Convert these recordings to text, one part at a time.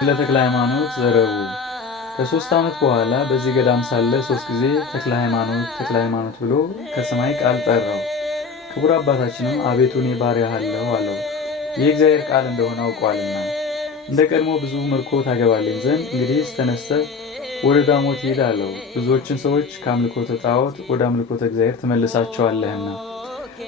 ለተክለ ሃይማኖት ዘረቡ ከ3 ዓመት በኋላ በዚህ ገዳም ሳለ 3 ጊዜ ተክለ ሃይማኖት ብሎ ከሰማይ ቃል ጠራው። ክቡር አባታችንም አቤቱ እኔ ባሪያህ አለሁ አለው። የእግዚአብሔር ቃል እንደሆነ አውቋልና። እንደ ቀድሞ ብዙ ምርኮ ታገባልኝ ዘንድ እንግዲህ ተነስተህ ወደ ዳሞት ሂድ አለው። ብዙዎችን ሰዎች ከአምልኮተ ጣዖት ወደ አምልኮተ እግዚአብሔር ትመልሳቸዋለህና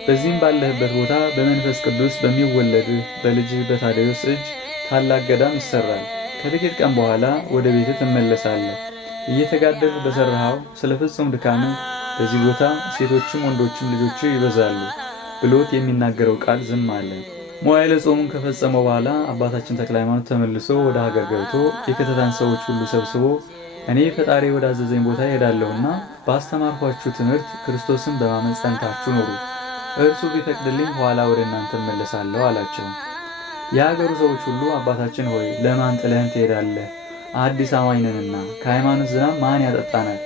በዚህም ባለህበት ቦታ በመንፈስ ቅዱስ በሚወለድህ በልጅህ በታዴዎስ እጅ ታላቅ ገዳም ይሰራል። ከጥቂት ቀን በኋላ ወደ ቤትህ ትመለሳለህ። እየተጋደልህ በሰራኸው ስለ ፍጹም ድካምህ በዚህ ቦታ ሴቶችም ወንዶችም ልጆች ይበዛሉ ብሎት የሚናገረው ቃል ዝም አለ። መዋዕለ ጾሙን ከፈጸመው በኋላ አባታችን ተክለ ሃይማኖት ተመልሶ ወደ ሀገር ገብቶ የከተታን ሰዎች ሁሉ ሰብስቦ እኔ ፈጣሪ ወዳዘዘኝ ቦታ እሄዳለሁና ባስተማርኳችሁ ትምህርት ክርስቶስን በማመን ጸንታችሁ ኑሩ፣ እርሱ ቢፈቅድልኝ ኋላ ወደ እናንተ እመለሳለሁ አላቸው። የሀገሩ ሰዎች ሁሉ አባታችን ሆይ ለማን ጥለህን ትሄዳለህ? አዲስ አማኝ ነንና ከሃይማኖት ዝናብ ማን ያጠጣናል?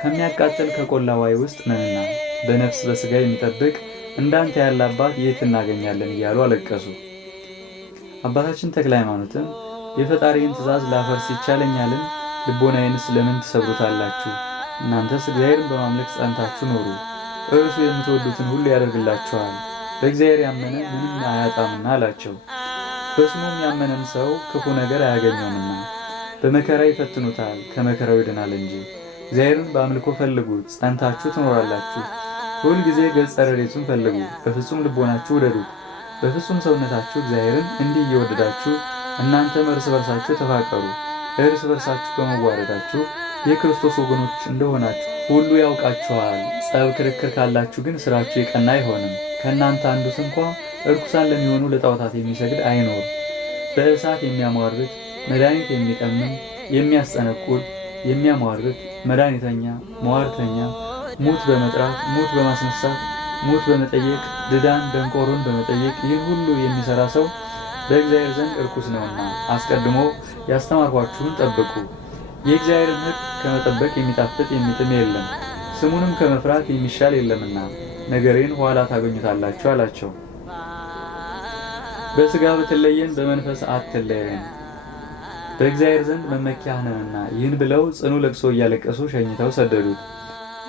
ከሚያቃጥል ከቆላ ዋይ ውስጥ ነንና በነፍስ በሥጋ የሚጠብቅ እንዳንተ ያለ አባት የት እናገኛለን? እያሉ አለቀሱ። አባታችን ተክለ ሃይማኖትም የፈጣሪን ትእዛዝ ላፈርስ ይቻለኛልን? ልቦናዬንስ ለምን ትሰብሩታላችሁ? እናንተስ እግዚአብሔርን በማምለክ ጸንታችሁ ኖሩ፣ እርሱ የምትወዱትን ሁሉ ያደርግላችኋል። በእግዚአብሔር ያመነ ምንም አያጣምና አላቸው። በስሙም ያመነን ሰው ክፉ ነገር አያገኘውምና በመከራ ይፈትኑታል፣ ከመከራው ይድናል እንጂ። እግዚአብሔርን በአምልኮ ፈልጉት፣ ጸንታችሁ ትኖራላችሁ። ሁል ጊዜ ገጸ ረድኤቱን ፈልጉ፣ በፍጹም ልቦናችሁ ውደዱት። በፍጹም ሰውነታችሁ እግዚአብሔርን እንዲህ እየወደዳችሁ እናንተም እርስ በርሳችሁ ተፋቀሩ። እርስ በርሳችሁ በመዋደዳችሁ የክርስቶስ ወገኖች እንደሆናችሁ ሁሉ ያውቃችኋል። ጸብ ክርክር ካላችሁ ግን ስራችሁ የቀና አይሆንም። ከእናንተ አንዱ ስንኳ እርኩሳን ለሚሆኑ ለጣዖታት የሚሰግድ አይኖር። በእሳት የሚያሟርት መድኃኒት የሚቀምም የሚያስጠነቁል የሚያሟርት መድኃኒተኛ ሟርተኛ ሙት በመጥራት ሙት በማስነሳት ሙት በመጠየቅ ድዳን ደንቆሮን በመጠየቅ ይህን ሁሉ የሚሰራ ሰው በእግዚአብሔር ዘንድ እርኩስ ነውና አስቀድሞ ያስተማርኳችሁን ጠብቁ። የእግዚአብሔርን ሕግ ከመጠበቅ የሚጣፍጥ የሚጥም የለም፣ ስሙንም ከመፍራት የሚሻል የለምና ነገሬን ኋላ ታገኙታላችሁ አላቸው። በሥጋ ብትለየን በመንፈስ አትለየን፣ በእግዚአብሔር ዘንድ መመኪያህ ነንና ይህን ብለው ጽኑ ለቅሶ እያለቀሱ ሸኝተው ሰደዱት።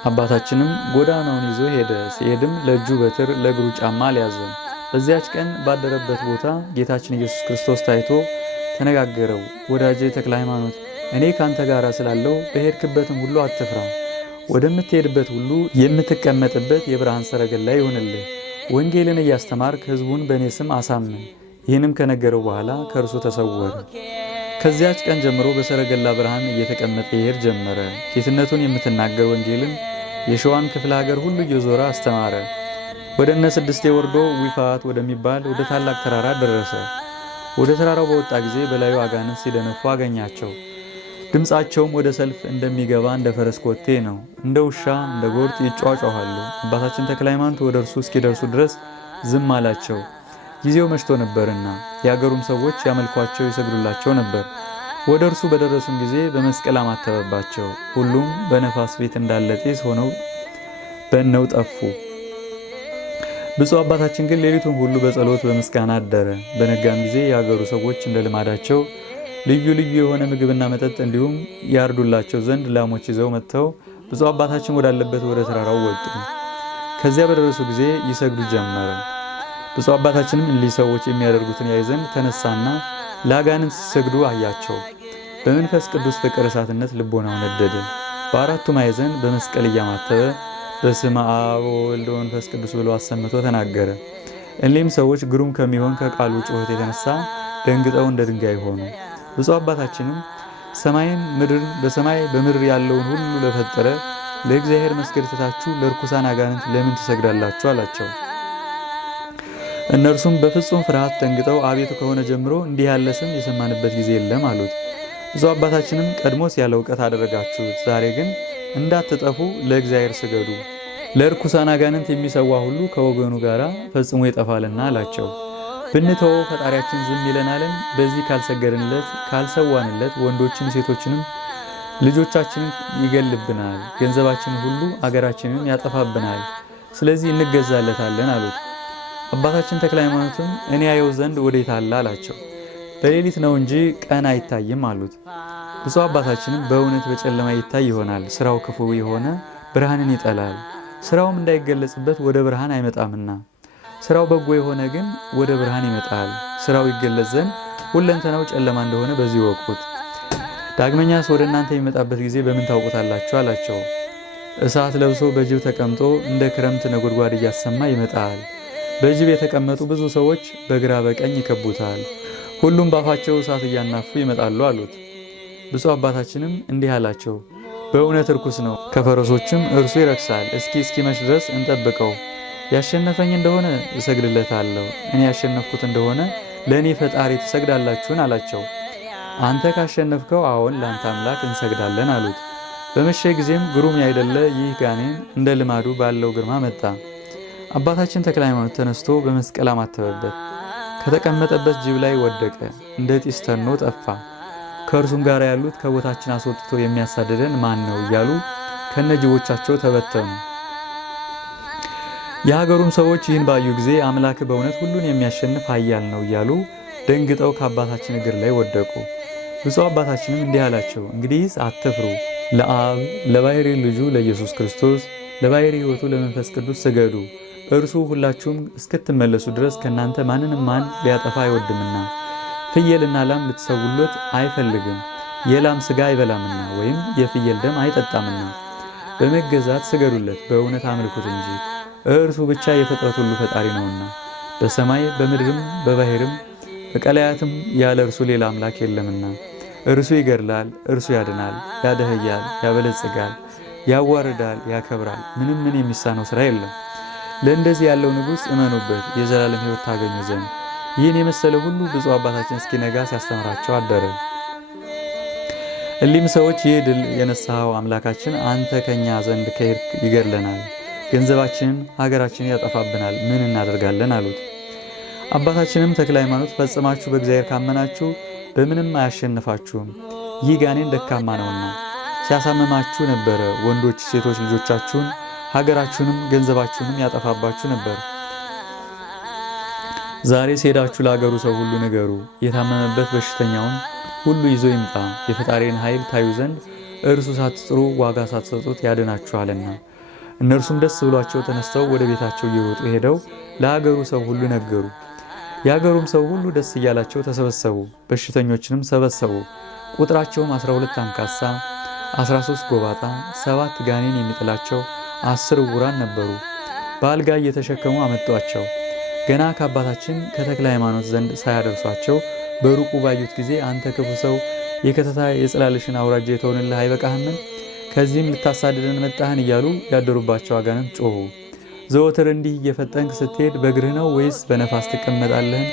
አባታችንም ጎዳናውን ይዞ ሄደ። ሲሄድም ለእጁ በትር ለእግሩ ጫማ አልያዘም። በዚያች ቀን ባደረበት ቦታ ጌታችን ኢየሱስ ክርስቶስ ታይቶ ተነጋገረው። ወዳጄ ተክለ ሃይማኖት እኔ ካንተ ጋር ስላለው በሄድክበትም ሁሉ አትፍራ። ወደምትሄድበት ሁሉ የምትቀመጥበት የብርሃን ሰረገላ ይሁንልህ። ወንጌልን እያስተማርክ ሕዝቡን በእኔ ስም አሳምን። ይህንም ከነገረው በኋላ ከእርሱ ተሰወረ። ከዚያች ቀን ጀምሮ በሰረገላ ብርሃን እየተቀመጠ ይሄድ ጀመረ። ጌትነቱን የምትናገር ወንጌልን የሸዋን ክፍለ ሀገር ሁሉ እየዞረ አስተማረ። ወደ እነ ስድስቴ ወርዶ ዊፋት ወደሚባል ወደ ታላቅ ተራራ ደረሰ። ወደ ተራራው በወጣ ጊዜ በላዩ አጋንንት ሲደነፉ አገኛቸው። ድምፃቸውም ወደ ሰልፍ እንደሚገባ እንደ ፈረስ ኮቴ ነው። እንደ ውሻ እንደ ጎርጥ ይጫጫሃሉ። አባታችን ተክለ ሃይማኖት ወደ እርሱ እስኪደርሱ ድረስ ዝም አላቸው። ጊዜው መሽቶ ነበርና የአገሩም ሰዎች ያመልኳቸው ይሰግዱላቸው ነበር። ወደ እርሱ በደረሱም ጊዜ በመስቀል አማተበባቸው። ሁሉም በነፋስ ቤት እንዳለ ጢስ ሆነው በነው ጠፉ። ብፁዕ አባታችን ግን ሌሊቱን ሁሉ በጸሎት በምስጋና አደረ። በነጋም ጊዜ የአገሩ ሰዎች እንደ ልማዳቸው ልዩ ልዩ የሆነ ምግብና መጠጥ እንዲሁም ያርዱላቸው ዘንድ ላሞች ይዘው መጥተው ብፁዕ አባታችን ወዳለበት ወደ ተራራው ወጡ። ከዚያ በደረሱ ጊዜ ይሰግዱ ጀመረ። ብፁዕ አባታችንም እሊህ ሰዎች የሚያደርጉትን ያይ ዘንድ ተነሳና ለአጋንንት ሲሰግዱ አያቸው። በመንፈስ ቅዱስ ፍቅር እሳትነት ልቦናው ነደደ። በአራቱ ማዕዘን በመስቀል እያማተበ በስመ አብ ወወልድ ወመንፈስ ቅዱስ ብሎ አሰምቶ ተናገረ። እሊህም ሰዎች ግሩም ከሚሆን ከቃሉ ጩኸት የተነሳ ደንግጠው እንደ ድንጋይ ሆኑ። ብፁዕ አባታችንም ሰማይን ምድርን በሰማይ በምድር ያለውን ሁሉ ለፈጠረ ለእግዚአብሔር መስገድ ትታችሁ ለርኩሳን አጋንንት ለምን ትሰግዳላችሁ? አላቸው። እነርሱም በፍጹም ፍርሃት ደንግጠው አቤቱ ከሆነ ጀምሮ እንዲህ ያለ ስም የሰማንበት ጊዜ የለም አሉት። ብፁዕ አባታችንም ቀድሞስ ያለ እውቀት አደረጋችሁት፣ ዛሬ ግን እንዳትጠፉ ለእግዚአብሔር ስገዱ። ለርኩሳን አጋንንት የሚሰዋ ሁሉ ከወገኑ ጋር ፈጽሞ ይጠፋልና አላቸው። ብንተወው ፈጣሪያችን ዝም ይለናልን? በዚህ ካልሰገድንለት ካልሰዋንለት ወንዶችን ሴቶችንም ልጆቻችንን ይገልብናል፣ ገንዘባችንን ሁሉ አገራችንን ያጠፋብናል። ስለዚህ እንገዛለታለን አሉት። አባታችን ተክለ ሃይማኖትም እኔ ያየው ዘንድ ወዴት አለ አላቸው። በሌሊት ነው እንጂ ቀን አይታይም አሉት። ብፁዕ አባታችንም በእውነት በጨለማ ይታይ ይሆናል፣ ስራው ክፉ የሆነ ብርሃንን ይጠላል፣ ስራውም እንዳይገለጽበት ወደ ብርሃን አይመጣምና፣ ስራው በጎ የሆነ ግን ወደ ብርሃን ይመጣል። ስራው ይገለጽ ዘንድ ሁለንተናው ጨለማ እንደሆነ በዚህ ወቁት። ዳግመኛስ ወደ እናንተ የሚመጣበት ጊዜ በምን ታውቁታላችሁ አላቸው። እሳት ለብሶ በጅብ ተቀምጦ እንደ ክረምት ነጎድጓድ እያሰማ ይመጣል። በጅብ የተቀመጡ ብዙ ሰዎች በግራ በቀኝ ይከቡታል፣ ሁሉም ባፋቸው እሳት እያናፉ ይመጣሉ አሉት። ብፁዕ አባታችንም እንዲህ አላቸው፣ በእውነት ርኩስ ነው፣ ከፈረሶችም እርሱ ይረክሳል። እስኪመሽ ድረስ እንጠብቀው። ያሸነፈኝ እንደሆነ እሰግድለታለሁ፣ እኔ ያሸነፍኩት እንደሆነ ለእኔ ፈጣሪ ትሰግዳላችሁን አላቸው። አንተ ካሸነፍከው አዎን ለአንተ አምላክ እንሰግዳለን አሉት። በመሸ ጊዜም ግሩም ያይደለ ይህ ጋኔን እንደ ልማዱ ባለው ግርማ መጣ። አባታችን ተክለ ሃይማኖት ተነስቶ በመስቀል አማተበበት፣ ከተቀመጠበት ጅብ ላይ ወደቀ፣ እንደ ጢስ ተኖ ጠፋ። ከእርሱም ጋር ያሉት ከቦታችን አስወጥቶ የሚያሳድደን ማን ነው እያሉ ከነጅቦቻቸው ተበተኑ። የሀገሩም ሰዎች ይህን ባዩ ጊዜ አምላክ በእውነት ሁሉን የሚያሸንፍ ኃያል ነው እያሉ ደንግጠው ከአባታችን እግር ላይ ወደቁ። ብፁዕ አባታችንም እንዲህ አላቸው፣ እንግዲህስ አትፍሩ፣ ለአብ ለባሕርይ ልጁ ለኢየሱስ ክርስቶስ ለባሕርይ ሕይወቱ ለመንፈስ ቅዱስ ስገዱ። እርሱ ሁላችሁም እስክትመለሱ ድረስ ከእናንተ ማንንም ማን ሊያጠፋ አይወድምና፣ ፍየልና ላም ልትሰውሉት አይፈልግም፣ የላም ሥጋ አይበላምና ወይም የፍየል ደም አይጠጣምና፣ በመገዛት ስገዱለት፣ በእውነት አምልኩት እንጂ እርሱ ብቻ የፍጥረት ሁሉ ፈጣሪ ነውና፣ በሰማይ በምድርም በባሕርም በቀላያትም ያለ እርሱ ሌላ አምላክ የለምና። እርሱ ይገድላል፣ እርሱ ያድናል፣ ያደህያል፣ ያበለጽጋል፣ ያዋርዳል፣ ያከብራል። ምን የሚሳነው ሥራ የለም። ለእንደዚህ ያለው ንጉሥ እመኑበት የዘላለም ሕይወት ታገኙ ዘንድ። ይህን የመሰለ ሁሉ ብፁዕ አባታችን እስኪነጋ ሲያስተምራቸው አደረ። እሊም ሰዎች ይህ ድል የነሳኸው አምላካችን አንተ ከኛ ዘንድ ከሄድክ ይገድለናል፣ ገንዘባችንን ሀገራችንን ያጠፋብናል፣ ምን እናደርጋለን አሉት። አባታችንም ተክለ ሃይማኖት ፈጽማችሁ በእግዚአብሔር ካመናችሁ በምንም አያሸንፋችሁም፣ ይህ ጋኔን ደካማ ነውና ሲያሳምማችሁ ነበረ። ወንዶች ሴቶች ልጆቻችሁን ሀገራችሁንም ገንዘባችሁንም ያጠፋባችሁ ነበር። ዛሬ ሄዳችሁ ለሀገሩ ሰው ሁሉ ንገሩ፣ የታመመበት በሽተኛውን ሁሉ ይዞ ይምጣ፣ የፈጣሪን ኃይል ታዩ ዘንድ እርሱ ሳትጥሩ ዋጋ ሳትሰጡት ያድናችኋልና። እነርሱም ደስ ብሏቸው ተነስተው ወደ ቤታቸው እየወጡ ሄደው ለሀገሩ ሰው ሁሉ ነገሩ። የሀገሩም ሰው ሁሉ ደስ እያላቸው ተሰበሰቡ፣ በሽተኞችንም ሰበሰቡ። ቁጥራቸውም 12 አንካሳ፣ 13 ጎባጣ፣ 7 ጋኔን የሚጥላቸው 10 ዕውራን ነበሩ። በአልጋ እየተሸከሙ አመጧቸው። ገና ከአባታችን ከተክለ ሃይማኖት ዘንድ ሳያደርሷቸው በሩቁ ባዩት ጊዜ አንተ ክፉ ሰው የከተታ የጽላልሽን አውራጃ የተሆንልህ አይበቃህምን? ከዚህም ልታሳድደን መጣህን? እያሉ ያደሩባቸው አጋንንት ጮኹ። ዘወትር እንዲህ እየፈጠንክ ስትሄድ በእግርህ ነው ወይስ በነፋስ ትቀመጣለህን?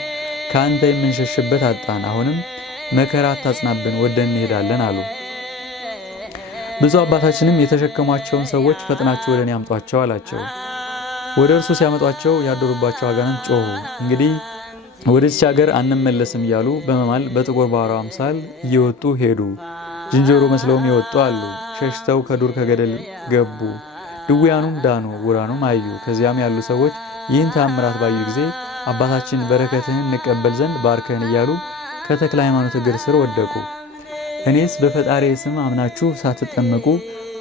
ከአንተ የምንሸሽበት አጣን። አሁንም መከራ አታጽናብን፣ ወደን እንሄዳለን አሉ። ብፁዕ አባታችንም የተሸከሟቸውን ሰዎች ፈጥናችሁ ወደ እኔ አምጧቸው አላቸው። ወደ እርሱ ሲያመጧቸው ያደሩባቸው አጋንንት ጮኹ። እንግዲህ ወደዚች ሀገር አንመለስም እያሉ በመማል በጥቁር ባሕር አምሳል እየወጡ ሄዱ። ዝንጀሮ መስለውም የወጡ አሉ። ሸሽተው ከዱር ከገደል ገቡ። ድውያኑም ዳኑ፣ ዕውራኑም አዩ። ከዚያም ያሉ ሰዎች ይህን ተአምራት ባዩ ጊዜ አባታችን በረከትህን እንቀበል ዘንድ ባርከን እያሉ ከተክለ ሃይማኖት እግር ስር ወደቁ። እኔስ በፈጣሪ ስም አምናችሁ ሳትጠመቁ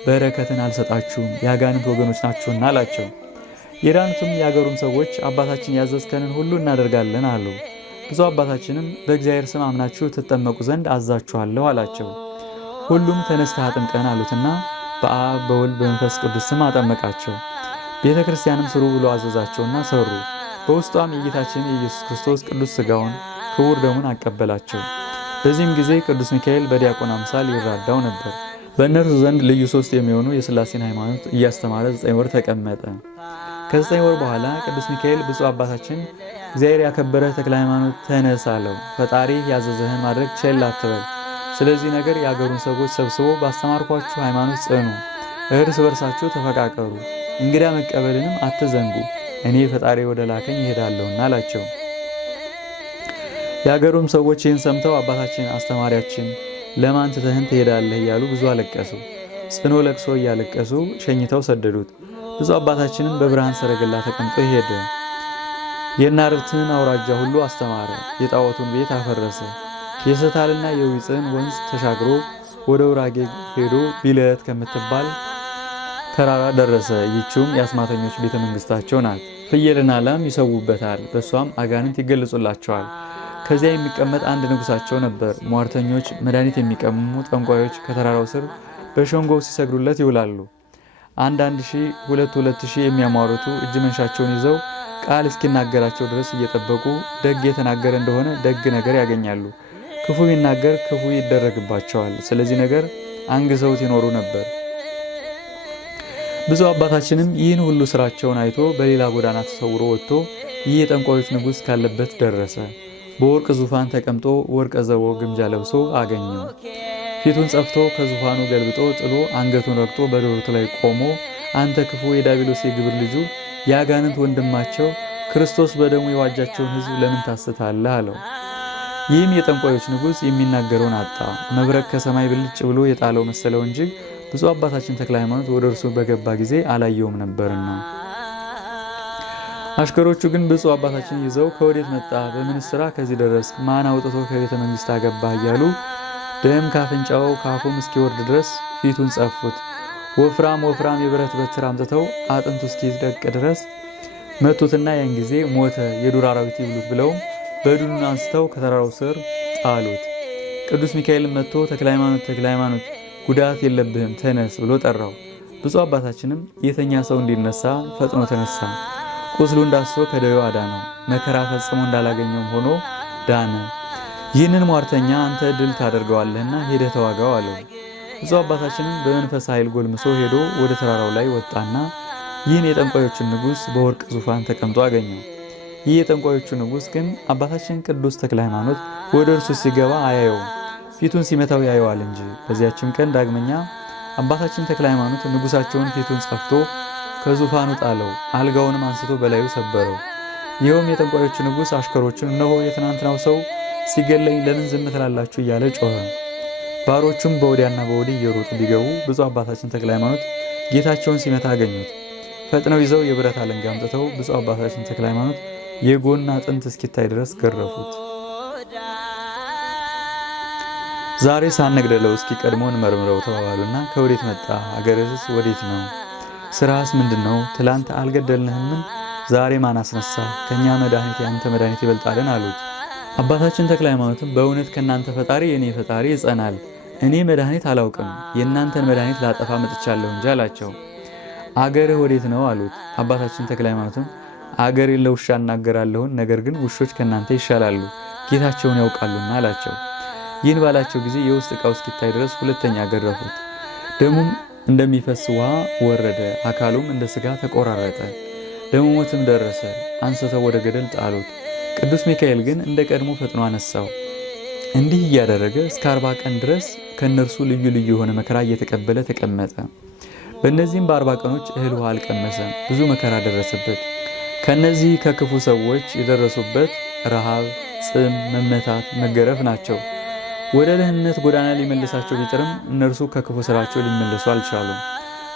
በረከትን አልሰጣችሁም፣ የአጋንንት ወገኖች ናችሁና አላቸው። የዳኑትም የአገሩም ሰዎች አባታችን ያዘዝከንን ሁሉ እናደርጋለን አሉ። ብፁዕ አባታችንም በእግዚአብሔር ስም አምናችሁ ትጠመቁ ዘንድ አዛችኋለሁ አላቸው። ሁሉም ተነስተህ አጥምቀን አሉትና በአብ በወልድ በመንፈስ ቅዱስ ስም አጠመቃቸው። ቤተ ክርስቲያንም ስሩ ብሎ አዘዛቸውና ሰሩ። በውስጧም የጌታችን የኢየሱስ ክርስቶስ ቅዱስ ሥጋውን ክቡር ደሙን አቀበላቸው። በዚህም ጊዜ ቅዱስ ሚካኤል በዲያቆን አምሳል ይራዳው ነበር። በእነርሱ ዘንድ ልዩ 3 የሚሆኑ የሥላሴን ሃይማኖት እያስተማረ 9 ወር ተቀመጠ። ከ9 ወር በኋላ ቅዱስ ሚካኤል ብፁዕ አባታችን እግዚአብሔር ያከበረ ተክለ ሃይማኖት ተነስ አለው። ፈጣሪ ያዘዘህን ማድረግ ቸል አትበል። ስለዚህ ነገር የአገሩን ሰዎች ሰብስቦ ባስተማርኳችሁ ሃይማኖት ጽኑ፣ እርስ በርሳችሁ ተፈቃቀሩ፣ እንግዳ መቀበልንም አትዘንጉ፣ እኔ ፈጣሪ ወደ ላከኝ ይሄዳለሁና አላቸው። የአገሩም ሰዎች ይህን ሰምተው አባታችን አስተማሪያችን ለማን ትተህን ትሄዳለህ እያሉ ብዙ አለቀሱ። ጽኖ ለቅሶ እያለቀሱ ሸኝተው ሰደዱት። ብፁዕ አባታችንም በብርሃን ሰረገላ ተቀምጦ ሄደ። የናርትን አውራጃ ሁሉ አስተማረ። የጣዖቱን ቤት አፈረሰ። የሰታልና የዊፅን ወንዝ ተሻግሮ ወደ ውራጌ ሄዶ ቢለት ከምትባል ተራራ ደረሰ። ይህችውም የአስማተኞች ቤተ መንግስታቸው ናት። ፍየልና ላም ይሰዉበታል፣ በእሷም አጋንንት ይገለጹላቸዋል። ከዚያ የሚቀመጥ አንድ ንጉሳቸው ነበር። ሟርተኞች፣ መድኃኒት የሚቀምሙ ጠንቋዮች ከተራራው ስር በሸንጎው ሲሰግዱለት ይውላሉ። አንድ ሺህ ሁለት ሺህ የሚያሟርቱ እጅ መንሻቸውን ይዘው ቃል እስኪናገራቸው ድረስ እየጠበቁ ደግ የተናገረ እንደሆነ ደግ ነገር ያገኛሉ፣ ክፉ ቢናገር ክፉ ይደረግባቸዋል። ስለዚህ ነገር አንግሰውት ይኖሩ ነበር። ብዙ አባታችንም ይህን ሁሉ ስራቸውን አይቶ በሌላ ጎዳና ተሰውሮ ወጥቶ ይህ የጠንቋዮች ንጉሥ ካለበት ደረሰ። በወርቅ ዙፋን ተቀምጦ ወርቀ ዘቦ ግምጃ ለብሶ አገኘው። ፊቱን ጸፍቶ ከዙፋኑ ገልብጦ ጥሎ አንገቱን ረግጦ በደረቱ ላይ ቆሞ አንተ ክፉ የዳቢሎስ የግብር ልጁ የአጋንንት ወንድማቸው ክርስቶስ በደሙ የዋጃቸውን ሕዝብ ለምን ታስታለህ አለው። ይህም የጠንቋዮች ንጉሥ የሚናገረውን አጣ። መብረቅ ከሰማይ ብልጭ ብሎ የጣለው መሰለው እንጂ ብፁዕ አባታችን ተክለ ሃይማኖት ወደ እርሱ በገባ ጊዜ አላየውም ነበርና። አሽከሮቹ ግን ብፁዕ አባታችን ይዘው ከወዴት መጣ? በምን ስራ ከዚህ ደረስክ? ማን አውጥቶ ከቤተ መንግስት አገባህ? እያሉ ደም ካፍንጫው ካፉም እስኪወርድ ድረስ ፊቱን ጸፉት። ወፍራም የብረት በትር አምጥተው አጥንቱ እስኪደቅ ድረስ መቱትና ያን ጊዜ ሞተ፣ የዱር አራዊት ይብሉት ብለው በድኑን አንስተው ከተራራው ስር ጣሉት። ቅዱስ ሚካኤልን መጥቶ ተክለ ሃይማኖት ጉዳት የለብህም ተነስ ብሎ ጠራው። ብፁዕ አባታችንም የተኛ ሰው እንዲነሳ ፈጥኖ ተነሳ። ቁስሉ እንዳስሶ ከደዌው አዳነው። መከራ ፈጽሞ እንዳላገኘውም ሆኖ ዳነ። ይህንን ሟርተኛ አንተ ድል ታደርገዋለህና ሄደህ ተዋጋው አለው። ብፁዕ አባታችንም በመንፈስ ኃይል ጎልምሶ ሄዶ ወደ ተራራው ላይ ወጣና ይህን የጠንቋዮችን ንጉሥ በወርቅ ዙፋን ተቀምጦ አገኘው። ይህ የጠንቋዮቹ ንጉሥ ግን አባታችን ቅዱስ ተክለ ሃይማኖት ወደ እርሱ ሲገባ አያየውም፣ ፊቱን ሲመታው ያየዋል እንጂ። በዚያችም ቀን ዳግመኛ አባታችን ተክለ ሃይማኖት ንጉሳቸውን ፊቱን ጸፍቶ ከዙፋኑ ጣለው፣ አልጋውንም አንስቶ በላዩ ሰበረው። ይኸውም የጠንቋዮቹ ንጉሥ አሽከሮቹን እነሆ የትናንትናው ሰው ሲገለኝ ለምን ዝም ትላላችሁ እያለ ጮኸ። ባሮቹም በወዲያና በወዲህ እየሮጡ ቢገቡ ብፁዕ አባታችን ተክለ ሃይማኖት ጌታቸውን ሲመታ አገኙት። ፈጥነው ይዘው የብረት አለንጋ አምጥተው ብፁዕ አባታችን ተክለ ሃይማኖት የጎን አጥንት እስኪታይ ድረስ ገረፉት። ዛሬ ሳንግደለው እስኪ ቀድሞን መርምረው ተባባሉና ከወዴት መጣ? አገርህስ ወዴት ነው? ስራስ ምንድነው? ትላንት አልገደልንህምን? ዛሬ ማን አስነሳ? ከኛ መድኃኒት ያንተ መድኃኒት ይበልጣልን አሉት። አባታችን ተክለ ሃይማኖትም በእውነት ከናንተ ፈጣሪ የኔ ፈጣሪ ይጸናል። እኔ መድኃኒት አላውቅም፣ የእናንተን መድኃኒት ላጠፋ መጥቻለሁ እንጂ አላቸው። አገርህ ወዴት ነው አሉት። አባታችን ተክለ ሃይማኖትም አገሬን ለውሻ እናገራለሁን፣ ነገር ግን ውሾች ከናንተ ይሻላሉ፣ ጌታቸውን ያውቃሉና አላቸው። ይህን ባላቸው ጊዜ የውስጥ ዕቃው እስኪታይ ድረስ ሁለተኛ ገረፉት። ደሙም እንደሚፈስ ውሃ ወረደ፣ አካሉም እንደ ሥጋ ተቆራረጠ። ደሙ ሞትም ደረሰ። አንስተው ወደ ገደል ጣሉት። ቅዱስ ሚካኤል ግን እንደ ቀድሞ ፈጥኖ አነሳው። እንዲህ እያደረገ እስከ 40 ቀን ድረስ ከእነርሱ ልዩ ልዩ የሆነ መከራ እየተቀበለ ተቀመጠ። በእነዚህም በ40 ቀኖች እህል ውሃ አልቀመሰም። ብዙ መከራ ደረሰበት። ከነዚህ ከክፉ ሰዎች የደረሱበት ረሃብ፣ ጽም፣ መመታት፣ መገረፍ ናቸው። ወደ ደህንነት ጎዳና ሊመልሳቸው ቢጥርም እነርሱ ከክፉ ስራቸው ሊመለሱ አልቻሉም።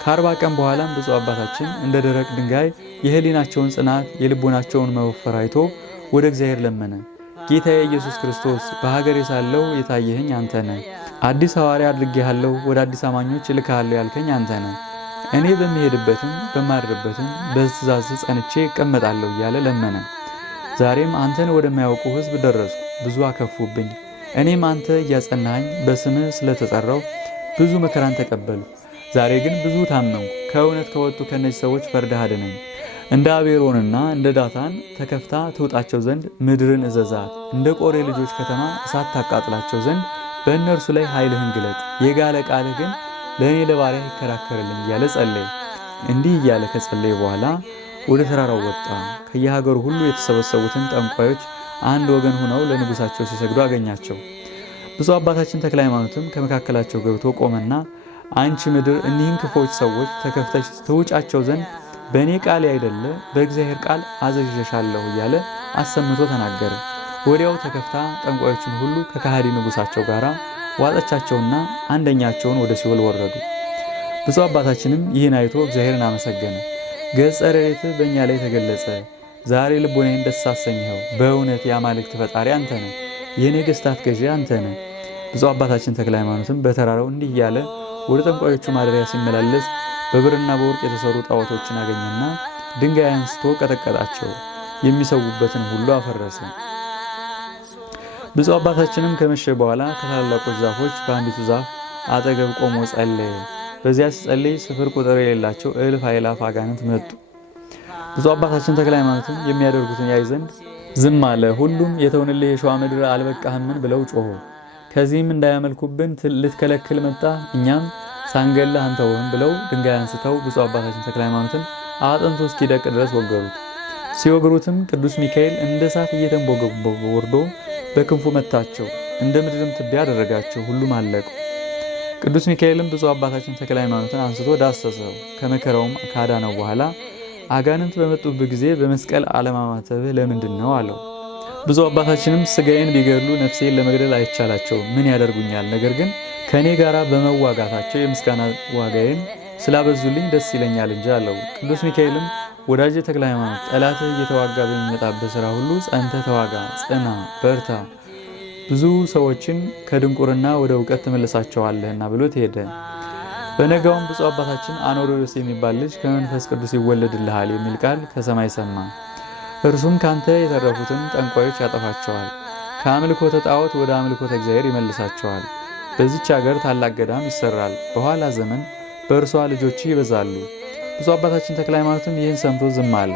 ከ40 ቀን በኋላም ብፁዕ አባታችን እንደ ደረቅ ድንጋይ የህሊናቸውን ጽናት የልቦናቸውን መወፈር አይቶ ወደ እግዚአብሔር ለመነ። ጌታዬ ኢየሱስ ክርስቶስ በሀገሬ ሳለሁ የታየኸኝ አንተ ነህ። አዲስ ሐዋርያ አድርጌሃለሁ፣ ወደ አዲስ አማኞች እልክሃለሁ ያልከኝ አንተ ነህ። እኔ በሚሄድበትም በማድርበትም በትእዛዝ ጸንቼ እቀመጣለሁ እያለ ለመነ። ዛሬም አንተን ወደማያውቁ ሕዝብ ደረስኩ። ብዙ አከፉብኝ። እኔም አንተ እያጸናኸኝ በስምህ ስለተጠራው ብዙ መከራን ተቀበሉ። ዛሬ ግን ብዙ ታመንኩ። ከእውነት ከወጡ ከነዚህ ሰዎች ፈርደህ አድነኝ። እንደ አቤሮንና እንደ ዳታን ተከፍታ ትውጣቸው ዘንድ ምድርን እዘዛት። እንደ ቆሬ ልጆች ከተማ እሳት ታቃጥላቸው ዘንድ በእነርሱ ላይ ኃይልህን ግለጥ። የጋለ ቃልህ ግን ለእኔ ለባሪያ ይከራከርልኝ እያለ ጸለየ። እንዲህ እያለ ከጸለየ በኋላ ወደ ተራራው ወጣ። ከየሀገሩ ሁሉ የተሰበሰቡትን ጠንቋዮች አንድ ወገን ሆነው ለንጉሳቸው ሲሰግዱ አገኛቸው። ብፁዕ አባታችን ተክለ ሃይማኖትም ከመካከላቸው ገብቶ ቆመና አንቺ ምድር እኒህን ክፎች ሰዎች ተከፍተሽ ትውጫቸው ዘንድ በእኔ ቃል አይደለ በእግዚአብሔር ቃል አዘዥሻለሁ እያለ አሰምቶ ተናገረ። ወዲያው ተከፍታ ጠንቋዮችን ሁሉ ከካሃዲ ንጉሳቸው ጋር ዋጠቻቸውና አንደኛቸውን ወደ ሲኦል ወረዱ። ብፁዕ አባታችንም ይህን አይቶ እግዚአብሔርን አመሰገነ። ገጸ ረድኤትህ በእኛ ላይ ተገለጸ። ዛሬ ልቦናዬን ደስ አሰኘኸው። በእውነት የአማልክት ፈጣሪ አንተ ነህ። የነገስታት ገዢ አንተ ነህ። ብፁዕ አባታችን ተክለ ሃይማኖትም በተራራው እንዲህ እያለ ወደ ጠንቋዮቹ ማደሪያ ሲመላለስ በብርና በወርቅ የተሰሩ ጣዖቶችን አገኘና ድንጋይ አንስቶ ቀጠቀጣቸው፣ የሚሰውበትን ሁሉ አፈረሰ። ብፁዕ አባታችንም ከመሸ በኋላ ከታላላቆች ዛፎች በአንዲቱ ዛፍ አጠገብ ቆሞ ጸለየ። በዚያ ሲጸልይ ስፍር ቁጥር የሌላቸው እልፍ አእላፍ አጋንንት መጡ። ብፁዕ አባታችን ተክለ ሃይማኖትም የሚያደርጉትን ያይ ዘንድ ዝም አለ። ሁሉም የተውንልህ የሸዋ ምድር አልበቃህምን ብለው ጮኹ። ከዚህም እንዳያመልኩብን ልትከለክል መጣ፣ እኛም ሳንገልህ አንተውህም ብለው ድንጋይ አንስተው ብፁዕ አባታችን ተክለ ሃይማኖትን አጥንቱ እስኪደቅ ድረስ ወገሩት። ሲወግሩትም ቅዱስ ሚካኤል እንደ እሳት እየተንቦገቦገ ወርዶ በክንፉ መታቸው፣ እንደ ምድርም ትቢያ አደረጋቸው፣ ሁሉም አለቁ። ቅዱስ ሚካኤልም ብፁዕ አባታችን ተክለ ሃይማኖትን አንስቶ ዳሰሰው። ከመከራውም ካዳነው በኋላ አጋንንት በመጡብህ ጊዜ በመስቀል አለማማተብህ ለምንድን ነው አለው። ብፁዕ አባታችንም ሥጋዬን ቢገድሉ ነፍሴን ለመግደል አይቻላቸውም፣ ምን ያደርጉኛል? ነገር ግን ከእኔ ጋር በመዋጋታቸው የምስጋና ዋጋዬን ስላበዙልኝ ደስ ይለኛል እንጂ አለው። ቅዱስ ሚካኤልም ወዳጄ ተክለ ሃይማኖት ጠላትህ እየተዋጋ በሚመጣበት ሥራ ሁሉ ጸንተህ ተዋጋ፣ ጽና፣ በርታ፣ ብዙ ሰዎችን ከድንቁርና ወደ እውቀት ትመልሳቸዋለህና ብሎት ሄደ። በነጋውም ብፁዕ አባታችን አኖሪዎስ የሚባል ልጅ ከመንፈስ ቅዱስ ይወለድልሃል የሚል ቃል ከሰማይ ሰማ። እርሱም ካንተ የተረፉትን ጠንቋዮች ያጠፋቸዋል፣ ከአምልኮተ ጣዖት ወደ አምልኮተ እግዚአብሔር ይመልሳቸዋል። በዚች ሀገር ታላቅ ገዳም ይሰራል፣ በኋላ ዘመን በእርሷ ልጆች ይበዛሉ። ብፁዕ አባታችን ተክለ ሃይማኖትም ይህን ሰምቶ ዝም አለ።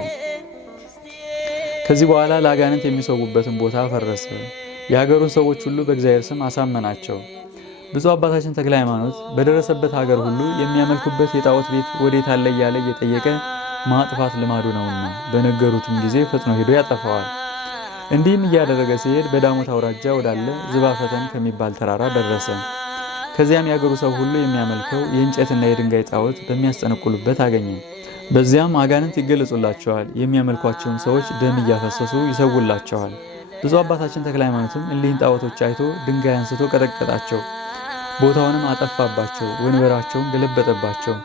ከዚህ በኋላ ለአጋንንት የሚሰዉበትን ቦታ ፈረሰ። የሀገሩን ሰዎች ሁሉ በእግዚአብሔር ስም አሳመናቸው። ብፁዕ አባታችን ተክለ ሃይማኖት በደረሰበት ሀገር ሁሉ የሚያመልኩበት የጣዖት ቤት ወዴት አለ እያለ እየጠየቀ ማጥፋት ልማዱ ነውና በነገሩትም ጊዜ ፈጥኖ ሄዶ ያጠፋዋል። እንዲህም እያደረገ ሲሄድ በዳሞት አውራጃ ወዳለ ዝባፈተን ከሚባል ተራራ ደረሰ። ከዚያም የአገሩ ሰው ሁሉ የሚያመልከው የእንጨትና የድንጋይ ጣዖት በሚያስጠነቁሉበት አገኘ። በዚያም አጋንንት ይገለጹላቸዋል፣ የሚያመልኳቸውን ሰዎች ደም እያፈሰሱ ይሰውላቸዋል። ብፁዕ አባታችን ተክለ ሃይማኖትም እሊህን ጣዖቶች አይቶ ድንጋይ አንስቶ ቀጠቀጣቸው፣ ቦታውንም አጠፋባቸው፣ ወንበራቸውን ገለበጠባቸው።